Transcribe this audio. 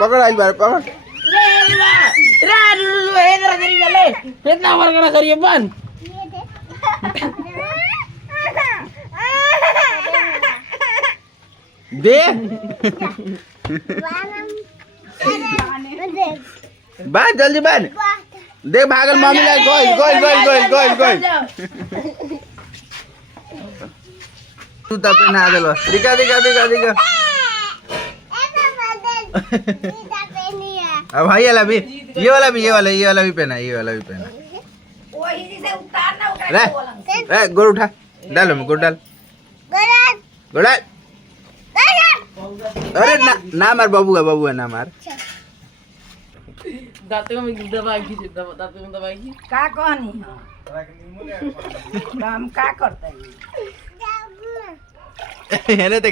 पकड़ आई बार पकड़ कितना वर्क ना करिए बन दे बांध जल्दी बांध देख भागल मम्मी लाल गोल गोल गोल गोल गोल गोल तू तब पे नहा देलो दिखा दिखा दिखा दिखा अब भाई वाला भी ये वाला भी पहना ये वाला भी पहना रे गोड़ उठा डालो मैं गोड़ डाल गोड़ डाल अरे ना मार बाबू है ना मार दांतों में दबाई दांतों में दबाई का कहनी हम का करते है ना तो